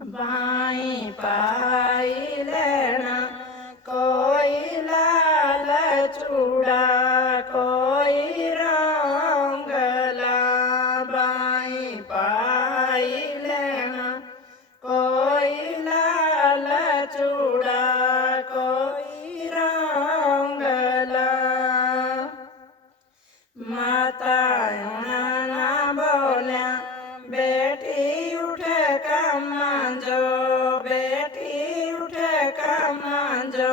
by pi लेना कोई लाल चूड़ा कोई रंगला बाई पाई लेना कोई लाल चूड़ा कोई रंगला माता ना बोल्या बेटी उठ कमांजो बेटी उठ कमांजो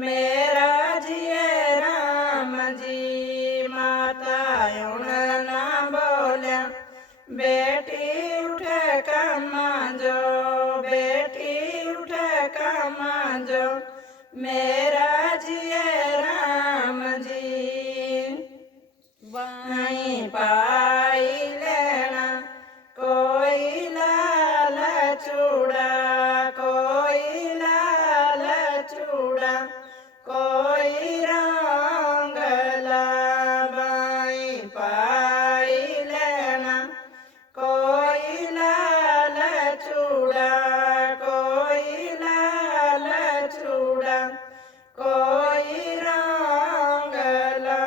मेरा जिये राम जी माता ना बोल्या बेटी उठ कमांजो बेटी उठ कमांजो मेरा जिये राम जी बाई पाई लेना कोई लाल चूड़ा कोई लाल चूड़ा कोई रंगला बाई पाई लेना कोई लाल चूड़ा कोई लाल चूड़ा कोई रंगला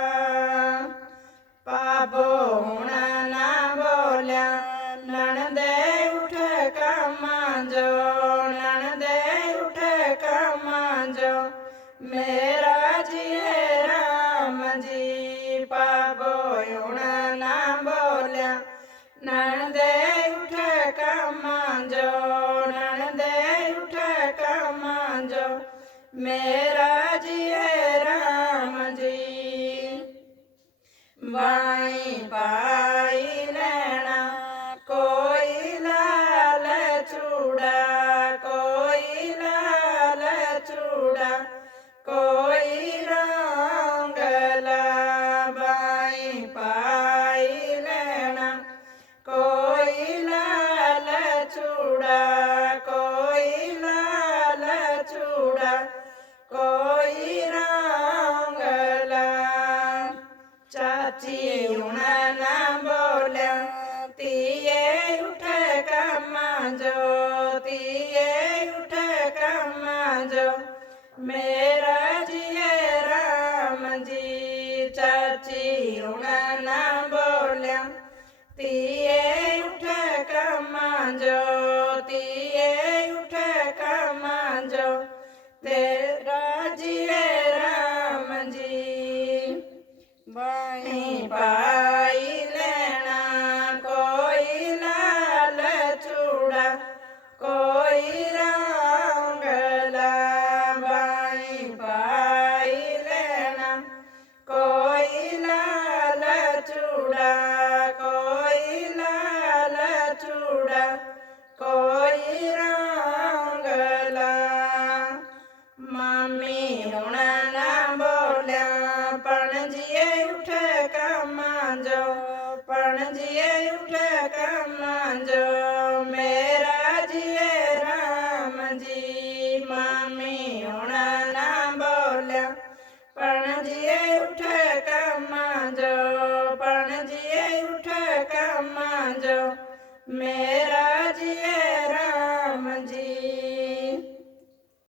पापो ना बोल्या नणदे उठ कमांजो नणदे उठ कमांजो मेरा जिये राम जी पापो ना बोल्या नणदे उठ कमांजो नणदे उठ कमांजो मेरा जिये राम जी बाई पाई लेना कोई लाल चूड़ा कोई लाल चूड़ा कोई रंगला बाई पाई लेना कोई लाल चूड़ा कोई लाल चूड़ा कोई रंगला चाची ना बोल्या तिये उठ कमांजो तिये उठ कमांजो मेरा जिये राम जी चाची ना बोल्या तिये उठ कमांजो तिये उठ कमांजो तेरा जिये राम जी बाई पाई लेना कोई लाल चूड़ा कोई रंगला बाई पाई लेना कोई लाल चूड़ा कोई लाल चूड़ा कोई रंगला मम्मी ना बोल्या पणजिए उठ कमांजो पणजिए उठ कमांजो मेरा जिये राम जी मम्मी ना बोल्या पणजिए उठ कमांजो पणजिए उठ कमांजो मेरा